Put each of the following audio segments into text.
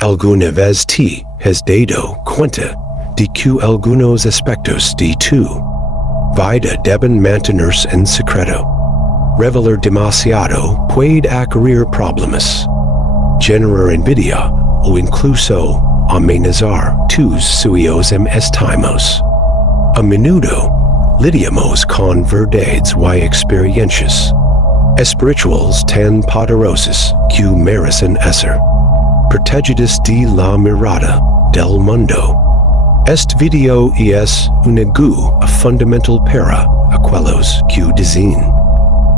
Alguna vez te has dado cuenta de que algunos aspectos de tu vida deben mantenerse en secreto. Revelar demasiado puede acarrear problemas, generar envidia o incluso amenazar tus sueños estimos. A menudo lidiamos con verdades y experiencias espirituales tan poderosas que merecen ser protegidas de la mirada del mundo. Este video es una guía fundamental para aquellos que desean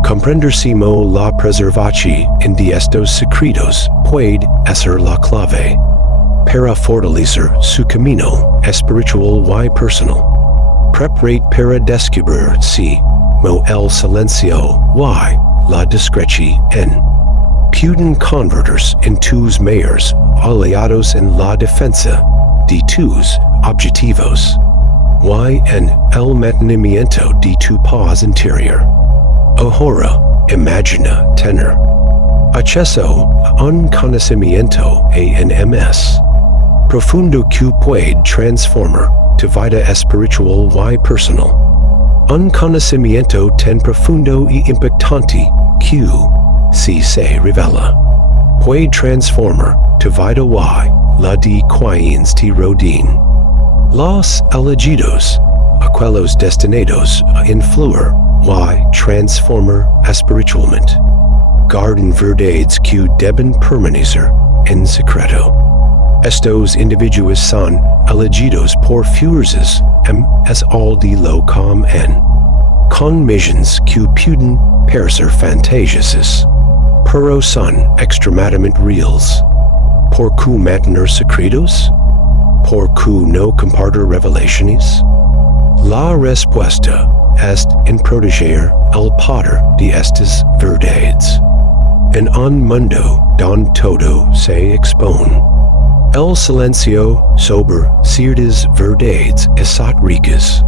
comprendersimo la preservación de estos secretos puede ser la clave para fortalecer su camino espiritual y personal. Preparate para descubrirse mo el silencio y la discreción. Pueden convertirse en tus mayores aliados en la defensa de tus objetivos y en el mantenimiento de tu paz interior. Ahora, imagina tener acceso a un conocimiento ENMS profundo que puede transformar tu vida espiritual y personal. Un conocimiento tan profundo y impactante que, si se revela, puede transformar tu vida y la de quienes te rodean. Los elegidos, aquellos destinados a influir y transformar espiritualmente, guardan verdades que deben permanecer en secreto. Estos individuos son elegidos por fuerzas es all de lo con missions que pueden parecer fantasiosas, pero son extremadamente reales. ¿Por qué mantener secretos? ¿Por qué no compartir revelaciones? La respuesta está en proteger el poder de estas verdades. En un mundo donde todo se expone, el silencio sobre ciertas verdades esotéricas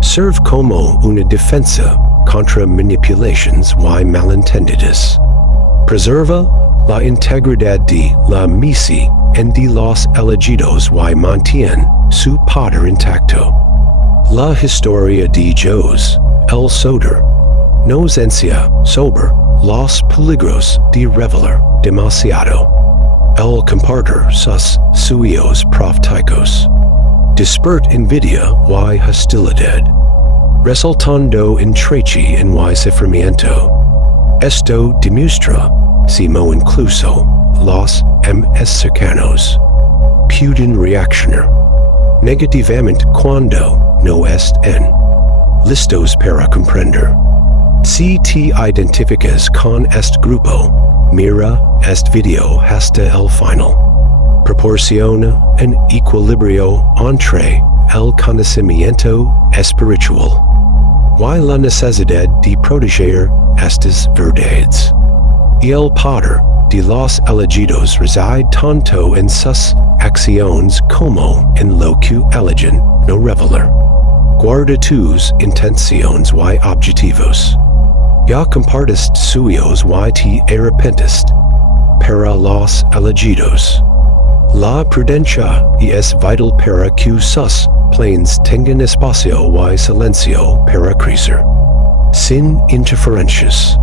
serve como una defensa contra manipulaciones y malentendidos. Preserva la integridad de la misión de los elegidos y mantiene su poder intacto. La historia de Dios, el Soter, nos enseña sobre los peligros de revelar demasiado. El compartir sus sueños proféticos despierta envidia y hostilidad, resultando en traición y sufrimiento. Esto demuestra cómo incluso los más cercanos pueden reaccionar negativamente cuando no están listos para comprender. Si te identificas con este grupo, mira este video hasta el final. Proporciona un equilibrio entre el conocimiento espiritual y la necesidad de proteger estas verdades. Y el poder de los elegidos reside tanto en sus acciones como en lo que eligen no revelar. Guarda tus intenciones y objetivos. Ya compartiste sueños y te arrepentiste. Para los elegidos, la prudencia es vital para que sus planes tengan espacio y silencio para crecer, sin interferencias.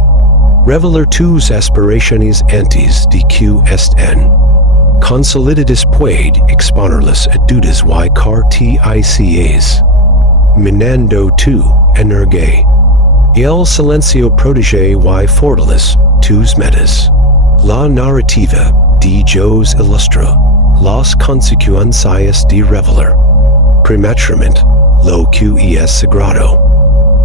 Revelar tus aspiraciones antes de que estén consolidadas puede exponerlas a dudas y carticias, minando tu energía. Y el silencio protege y fortalece tus metas. La narrativa de Dios ilustra las consecuencias de revelar prematuramente lo que es sagrado.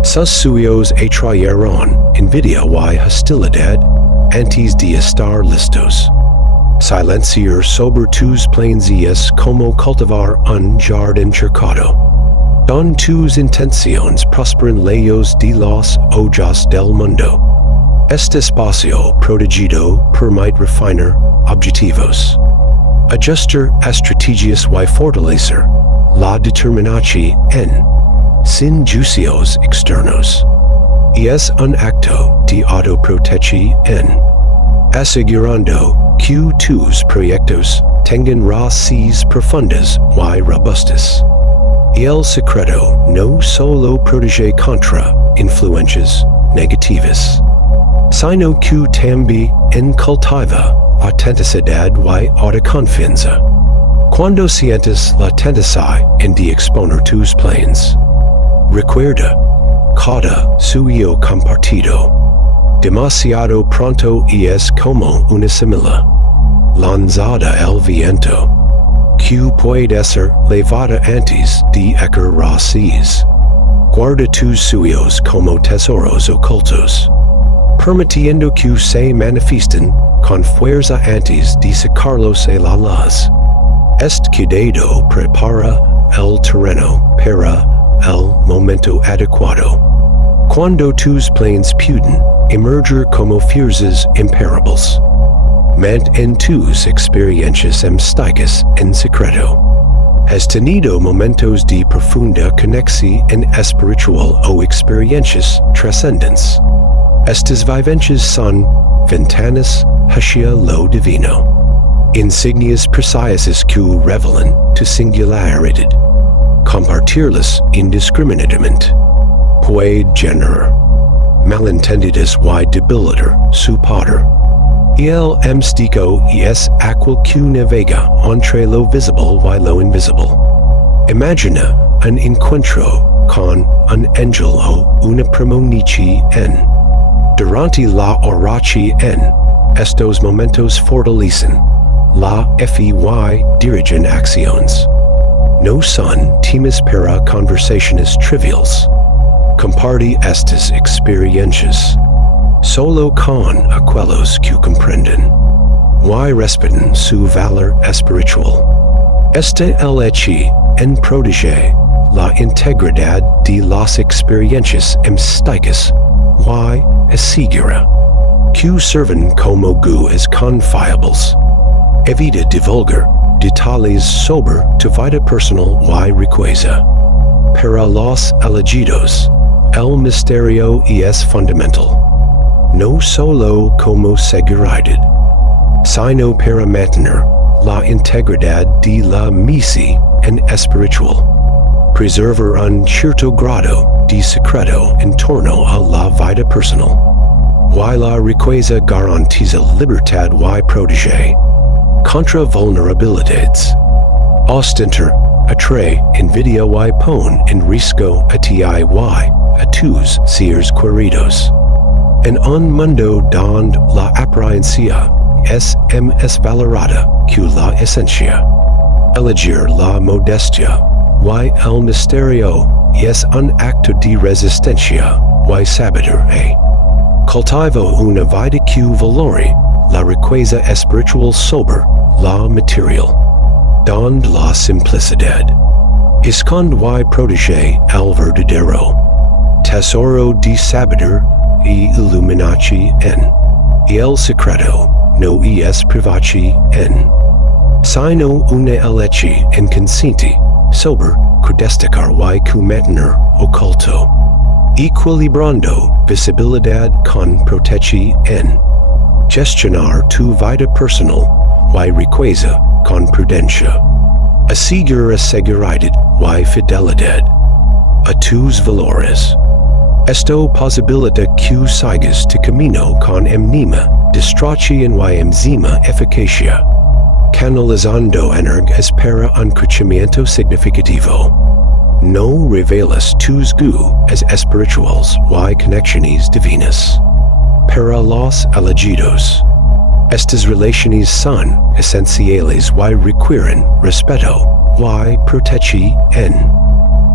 Sus sueños atrayeron envidia y hostilidad antes de estar listos. Silenciar sobre tus planes es como cultivar un jardín cercado, donde tus intenciones prosperan lejos de los ojos del mundo. Este espacio protegido permite refinar objetivos, ajustar estrategias y fortalecer la determinación sin juicios externos. Y es un acto de autoprotección. Asegurando que tus proyectos tengan raíces profundas y robustas. El secreto no solo protege contra influencias negativas, sino que también cultiva autenticidad y autoconfianza. Cuando sientes la tentación de exponer tus planes, recuerda, cada sueño compartido demasiado pronto es como una semilla lanzada al viento, que puede ser levada antes de echar raíces. Guarda tus sueños como tesoros ocultos, permitiendo que se manifiesten con fuerza antes de sacarlos a la luz. Este cuidado prepara el terreno para el momento adecuado, cuando tus planes pueden emerger como fuerzas imparables. Mantén tus experiencias místicas en secreto. ¿Has tenido momentos de profunda conexión en espiritual o experiencias trascendentes? Estas vivencias son ventanas hacia lo divino, insignias precisas que revelan tu singularidad. Compartirlas indiscriminadamente puede generar malentendidos y debilitar su poder. El místico es aquel que navega entre lo visible y lo invisible. Imagina un encuentro con un ángel o una premonición. Durante la oración, estos momentos fortalecen la fe y dirigen acciones. No son temas para conversaciones triviales. Comparte estas experiencias solo con aquellos que comprenden y respetan su valor espiritual. Este el hecho en proteger la integridad de las experiencias místicas y asegura que sirven como guías confiables. Evita divulgar detalles sobre tu vida personal y riqueza. Para los elegidos, el misterio es fundamental, no solo como seguridad, sino para mantener la integridad de la misión espiritual. Preservar un cierto grado de secreto en torno a la vida personal, y la riqueza garantiza libertad y protege contra vulnerabilidades. Ostentar atrae envidia y pone en riesgo a ti y a tus seres queridos. En un mundo donde la apariencia es más valorada que la esencia, elegir la modestia y el misterio es un acto de resistencia y sabiduría. Cultivo una vida que valore la riqueza espiritual sobre la material, donde la simplicidad esconde y protege el verdadero tesoro de sabiduría y iluminación. El secreto no es privación, sino una leche inconsciente sobre que destacar y que mantener oculto, equilibrando visibilidad con protección. Gestionar tu vida personal y riqueza con prudencia. Asegura seguridad y fidelidad a tus valores. Esto posibilita que sigas tu camino con mínima distracción y enzima eficacia, canalizando energías para un crecimiento significativo. No revelas tus guías espirituales y conexiones divinas. Para los elegidos, estas relaciones son esenciales y requieren respeto y protección.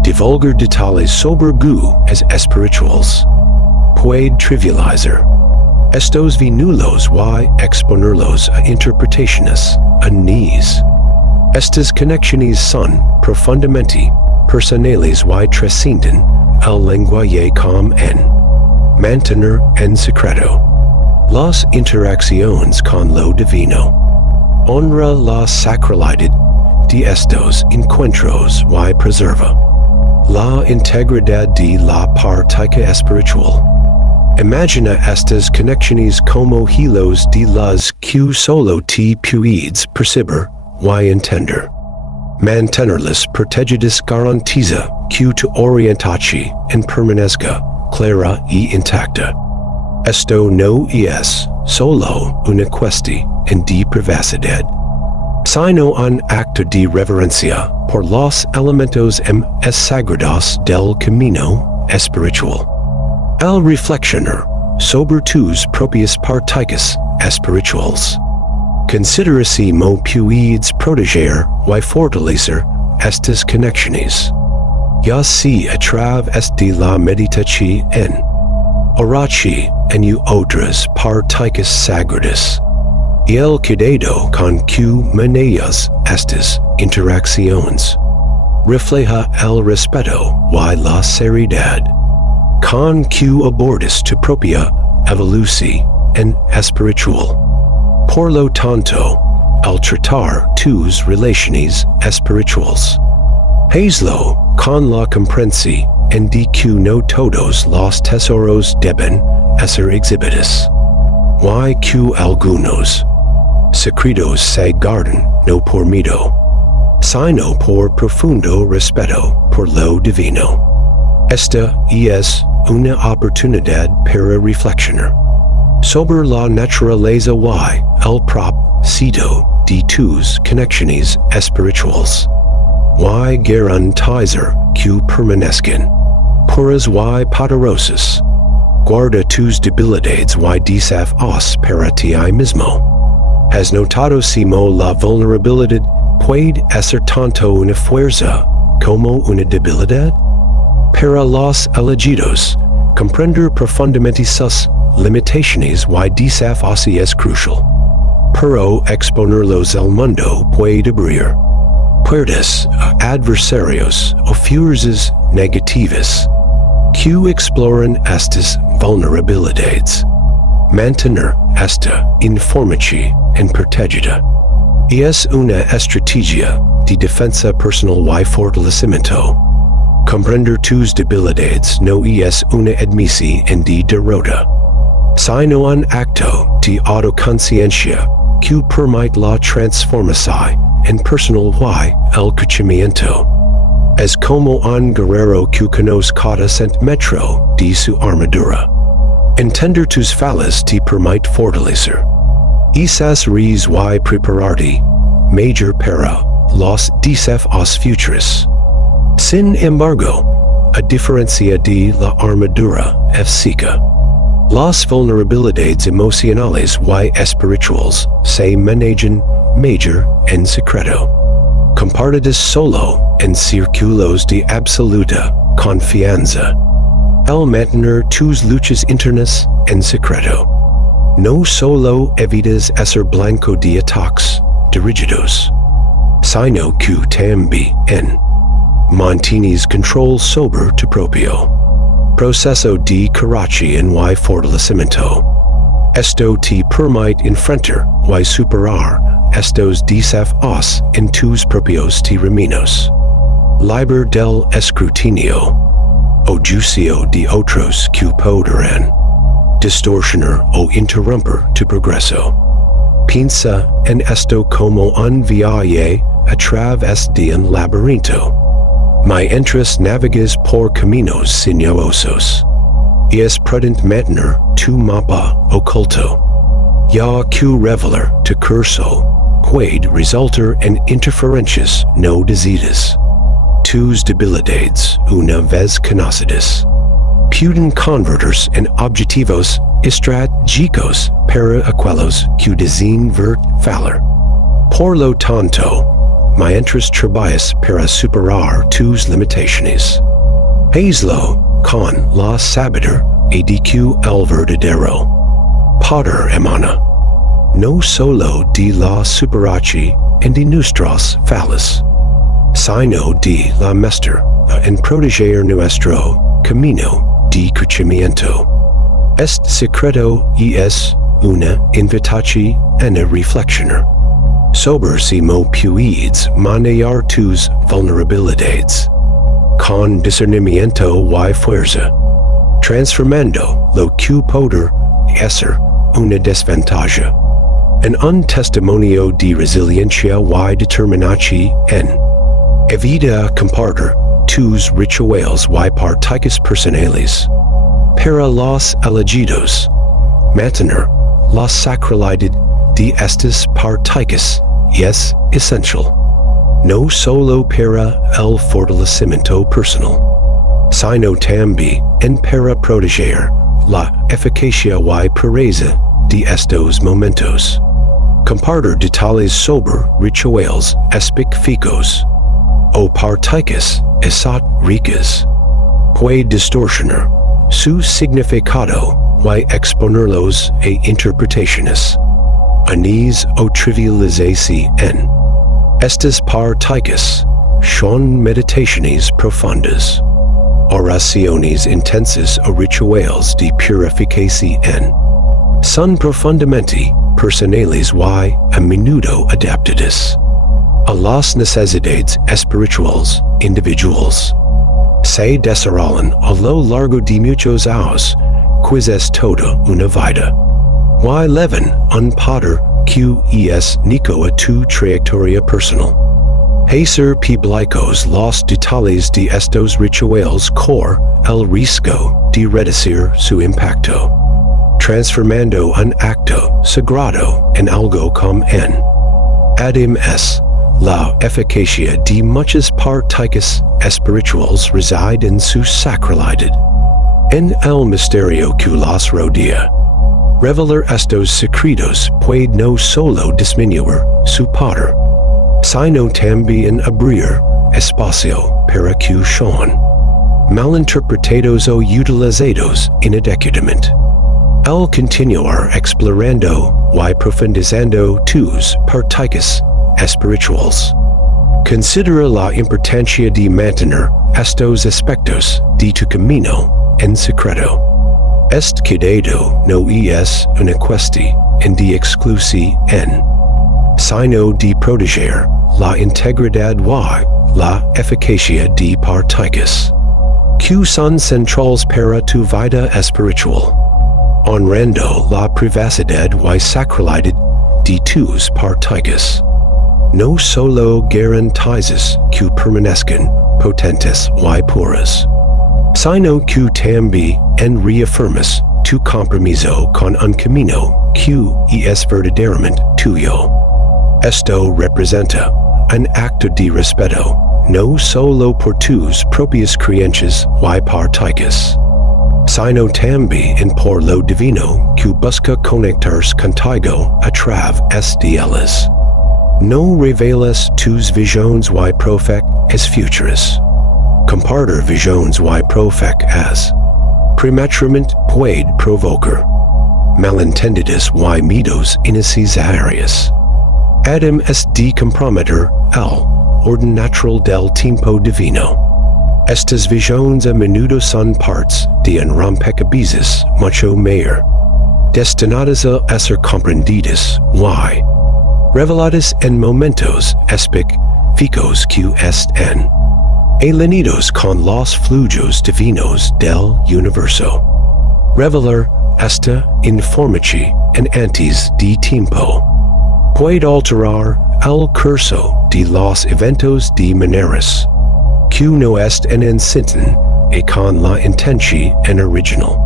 Divulgar detalles sobre guías espirituales puede trivializar estos vínculos y exponerlos a interpretaciones erróneas. Estas conexiones son profundamente personales y trascienden el lenguaje como mantener en secreto. Las interacciones con lo divino. Honra la sacralidad de estos encuentros y preserva la integridad de la práctica espiritual. Imagina estas conexiones como hilos de luz que solo te puedes percibir y entender. Mantenerlas protegidas garantiza que tu orientación permanezca clara y intacta. Esto no es solo una cuestión de privacidad, sino un acto de reverencia por los elementos secretos del camino espiritual. El reflexionar sobre tus propias prácticas espirituales. Considera si puedes proteger y fortalecer estas conexiones, ya sea a través de la meditación, oración y otras prácticas sagradas. Y el cuidado con que manejas estas interacciones refleja el respeto y la seriedad con que abordas tu propia evolución espiritual. Por lo tanto, al tratar tus relaciones espirituales, hazlo con la comprensión de que no todos los tesoros deben ser exhibidos, y que algunos secretos se guardan no por miedo, sino por profundo respeto por lo divino. Esta es una oportunidad para reflexionar sobre la naturaleza y el propósito de tus conexiones espirituales, y garantizar que permanezcan puras y poderosas. Guarda tus debilidades y desafíos para ti mismo. ¿Has notado cómo la vulnerabilidad puede ser tanto una fuerza como una debilidad? Para los elegidos, comprender profundamente sus limitaciones y desafíos es crucial. Pero exponerlos al mundo puede abrir puertas a adversarios o fuerzas negativas que exploran estas vulnerabilidades. Mantener esta información protegida es una estrategia de defensa personal y fortalecimiento. Comprender tus debilidades no es una admisión de derrota, sino un acto de autoconciencia que permite la transformación personal y el crecimiento. Es como un guerrero que conoce cada centímetro de su armadura. Entender tus fallas te permite fortalecer esas raíces y prepararte mejor para los desafíos futuros. Sin embargo, a diferencia de la armadura física, las vulnerabilidades emocionales y espirituales se manejan mejor en secreto, compartidas solo en círculos de absoluta confianza. El mantener tus luchas internas en secreto no solo evitas ser blanco de ataques dirigidos, sino que también mantienes control sobre tu propio proceso de creación y fortalecimiento. Esto te permite enfrentar y superar estos desafíos en tus propios terrenos, libre del escrutinio o juicio de otros que podrán distorsionar o interrumpir tu progreso. Piensa en esto como un viaje a través de un laberinto. Mientras navegas por caminos sinuosos, es prudente mantener tu mapa oculto, ya que revelar tu curso puede resultar en interferencias no deseadas. Tus debilidades, una vez conocidas, pueden convertirse en objetivos estratégicos para aquellos que desean ver fallar. Por lo tanto, mientras trabajas para superar tus limitaciones, hazlo con la sabiduría de que el verdadero poder emana no solo de la superación de nuestras fallas, sino de la maestría en proteger nuestro camino de crecimiento. Este secreto es una invitación a reflexionar sobre cómo puedes manejar tus vulnerabilidades con discernimiento y fuerza, Transformando lo que poder ser una desventaja. Un testimonio de resiliencia y determinación en evita compartir tus rituales y prácticas personales. Para los elegidos, mantener la sacralidad de estas prácticas es esencial, no solo para el fortalecimiento personal, sino también para proteger la eficacia y pureza de estos momentos. Compartir detalles sobre rituales específicos o prácticas esotéricas puede distorsionar su significado y exponerlos a interpretaciones erróneas o trivialización. Estas prácticas son meditaciones profundas, oraciones intensas o rituales de purificación. Son profundamente personales y a menudo adaptadas a las necesidades espirituales individuales. Se desarrollan a lo largo de muchos años, pues es toda una vida. Y leven un poder que es único a tu trayectoria personal. Hacer públicos los detalles de estos rituales corre el riesgo de reducir su impacto, transformando un acto sagrado en algo común. Además, la eficacia de muchas prácticas espirituales reside en su sacralidad, en el misterio que las rodea. Revelar estos secretos puede no solo disminuir su poder, sino también abrir espacio para que sean malinterpretados o utilizados inadecuadamente. El continuar explorando y profundizando tus prácticas espirituales. Considera la importancia de mantener estos aspectos de tu camino en secreto. Este cuidado no es una cuestión de exclusión, sino de proteger la integridad y la eficacia de prácticas que son centrales para tu vida espiritual, honrando la privacidad y sacralidad de tus prácticas. No solo garantizas que permanezcan potentes y puras, sino que también reafirmas tu compromiso con un camino que es verdaderamente tuyo. Esto representa un acto de respeto, no solo por tus propias creencias y prácticas, sino también por lo divino que busca conectarse contigo a través de ellas. No revelas tus visiones y profecas futuras. Compartir visiones y profecas prematuramente puede provocar malentendidos y miedos innecesarios. Además de comprometer el orden natural del tiempo divino. Estas visiones a menudo son partes de un rompecabezas mucho mayor, destinadas a ser comprendidas y reveladas en momentos específicos que están alineados con los flujos divinos del universo. Revelar esta información en antes de tiempo puede alterar el curso de los eventos de maneras que no están en sintonía con la intención original.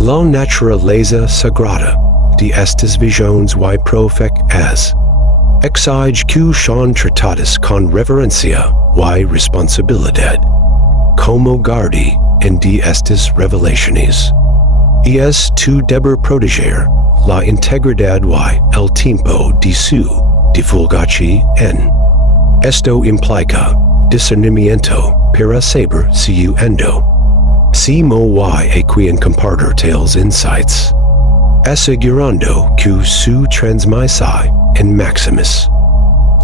La naturaleza sagrada de estas visiones y profecas exige que sean tratadas con reverencia y responsabilidad. Como guardián de estas revelaciones, y es tu deber proteger la integridad y el tiempo de su divulgación. Esto implica discernimiento para saber si pueden compartir tales insights, asegurando que su transmisión en máximos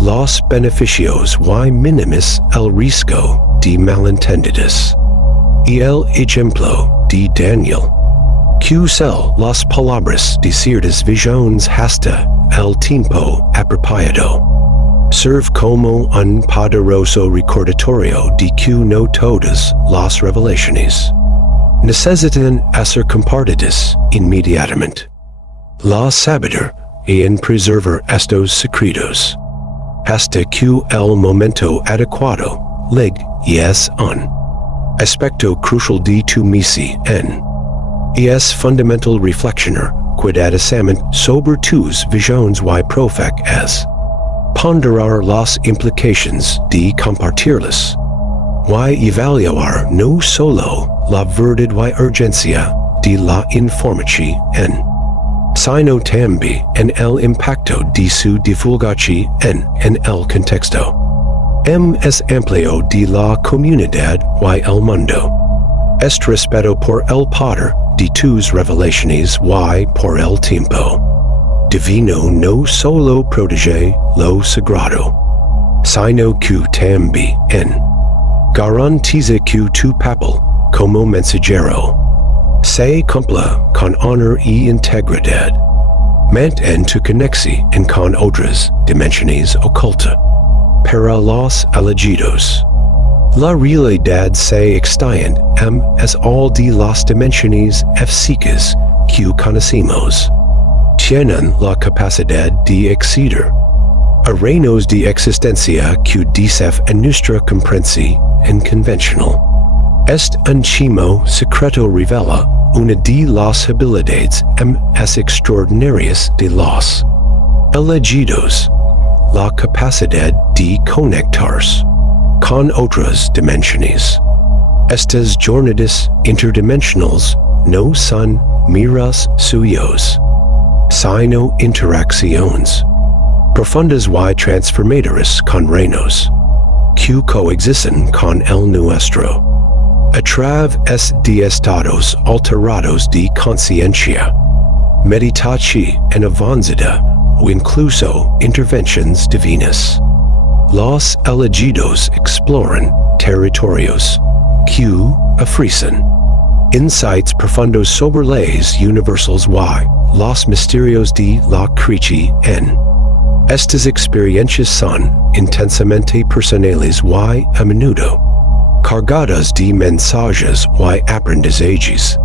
los beneficios y mínimos el riesgo de malentendidos. Y el ejemplo de Daniel, que usó las palabras de ciertas visiones hasta el tiempo apropiado, serve como un poderoso recordatorio de que no todas las revelaciones necessitan ser compartidas inmediatamente. La sabiduría en preservar estos secretos hasta que el momento adecuado es un aspecto crucial de tu misión. Es fundamental reflexionar cuidadosamente sobre tus visiones y profec es ponderar las implicaciones de compartirlas y evaluar no solo la verdad y urgencia de la información, sino también en el impacto de su divulgación en el contexto es amplio de la comunidad y el mundo. Este respeto por el poder de tus revelaciones y por el tiempo divino no solo protege lo sagrado, sino que también garantiza que tu papel como mensajero se cumpla con honor y integridad. Mantén tu conexión con otras dimensiones ocultas para los elegidos. La realidad se extiende es all de las dimensiones físicas que conocemos. Tienen la capacidad de exceder a reinos de existencia que desafian nuestra comprensión convencional. Este último secreto revela una de las habilidades más extraordinarias de los elegidos, la capacidad de conectarse con otras dimensiones. Estas jornadas interdimensionales no son meros sueños, sino interacciones profundas y transformadoras con reinos que coexisten con el nuestro, a través de estados alterados de conciencia, meditación en avanzada o incluso intervenciones divinas. Los elegidos exploran territorios que ofrecen insights profundos sobre leyes universales y los misterios de la creación. Estas experiencias son intensamente personales y a menudo cargadas de mensajes y aprendizajes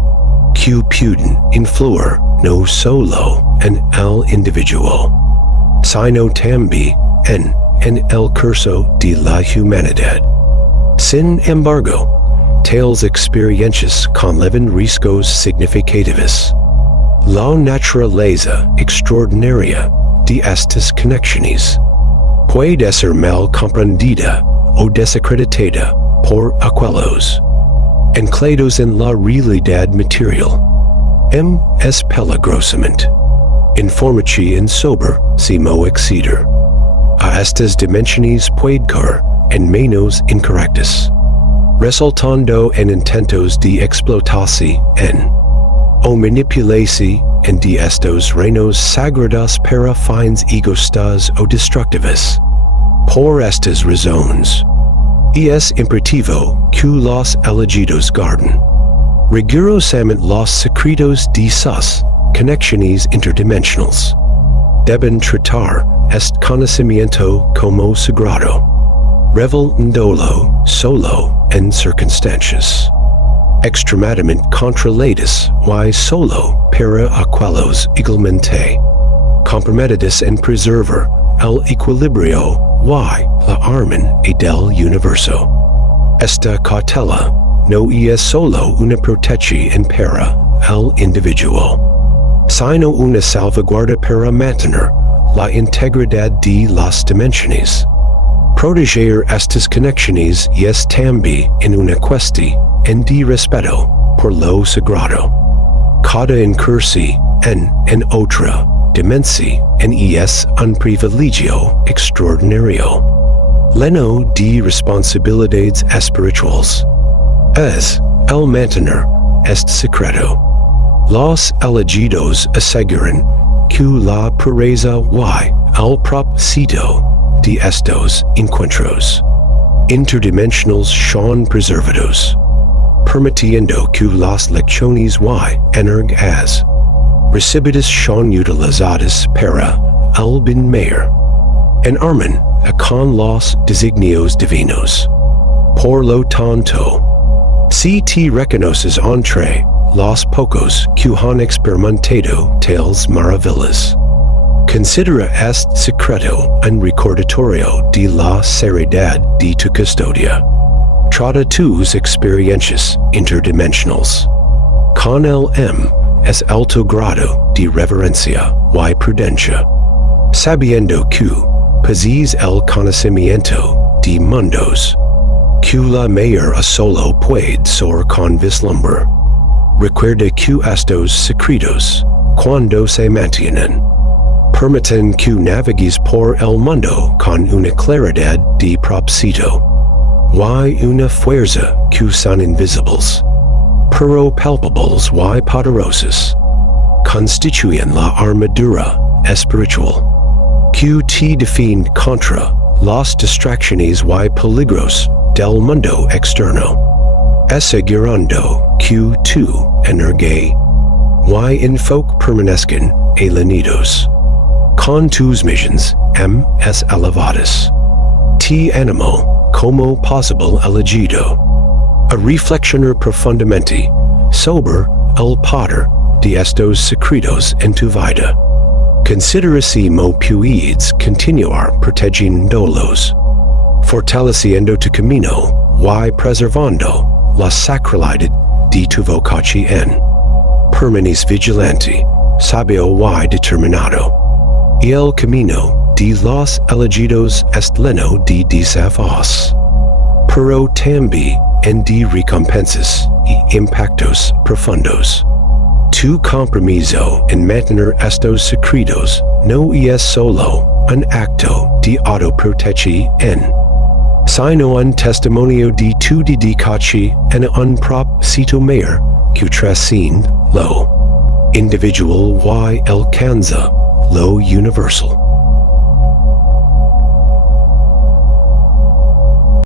que pueden influir no solo en el individuo, sino también en el curso de la humanidad. Sin embargo, tales experiencias conllevan riesgos significativos. La naturaleza extraordinaria de estas conexiones puede ser mal comprendida o desacreditada por aquellos anclados en la realidad material. Es peligrosamente información sobre cómo acceder a estas dimensiones puede caer en manos incorrectas, resultando en intentos de explotación o manipulación de estos reinos sagrados para fines egoístas o destructivos. Por estas razones, es imperativo que los elegidos guarden rigurosamente los secretos de sus conexiones interdimensionales. Deben tratar este conocimiento como sagrado, revelándolo solo en circunstancias extremadamente controladas y solo para aquellos igualmente comprometidos en preservar el equilibrio y la armonía del universo. Esta cautela no es solo una protección para el individuo, sino una salvaguarda para mantener la integridad de las dimensiones. Proteger estas conexiones es también en una cuestión de respeto por lo sagrado. Cada incursión en otra dimensión es un privilegio extraordinario, lleno de responsabilidades espirituales. Es el mantener este secreto. Los elegidos aseguran que la pureza y el propósito de estos encuentros interdimensionales son preservados, permitiendo que las lecciones y energías recibidas son utilizadas para el bien mayor, en armonía con los designios divinos. Por lo tanto, Si te reconoces entre los pocos que han experimentado tales maravillas. Considera este secreto un recordatorio de la seriedad de tu custodia. Trata tus experiencias interdimensionales. Con el es alto grado de reverencia y prudencia. Sabiendo que posees el conocimiento de mundos, que la mayor solo puede ser con vislumbrar. Recuerda que estos secretos, cuando se mantienen, permiten que navigues por el mundo con una claridad de propósito y una fuerza que son invisibles, pero palpables y poderosos. Constituyen la armadura espiritual que te defiende contra las distracciones y peligros del mundo externo, asegurando que tu energía y enfoque permanezcan alineados con tus missions elevadas. Te animo como posible elegido a reflexionar profundamente sobre el poder de estos secretos en tu vida. Considera si puedes continuar protegiéndolos, fortaleciendo tu camino y preservando la sacralidad de tu vocación. Permaneces vigilante, sabio y determinado. Y el camino de los elegidos es lleno de desafíos, pero también de recompensas y impactos profundos. Tu compromiso en mantener estos secretos no es solo un acto de autoprotección, sino un testimonio de tu dedicación en un propósito mayor que trasciende lo individual y alcanza lo universal.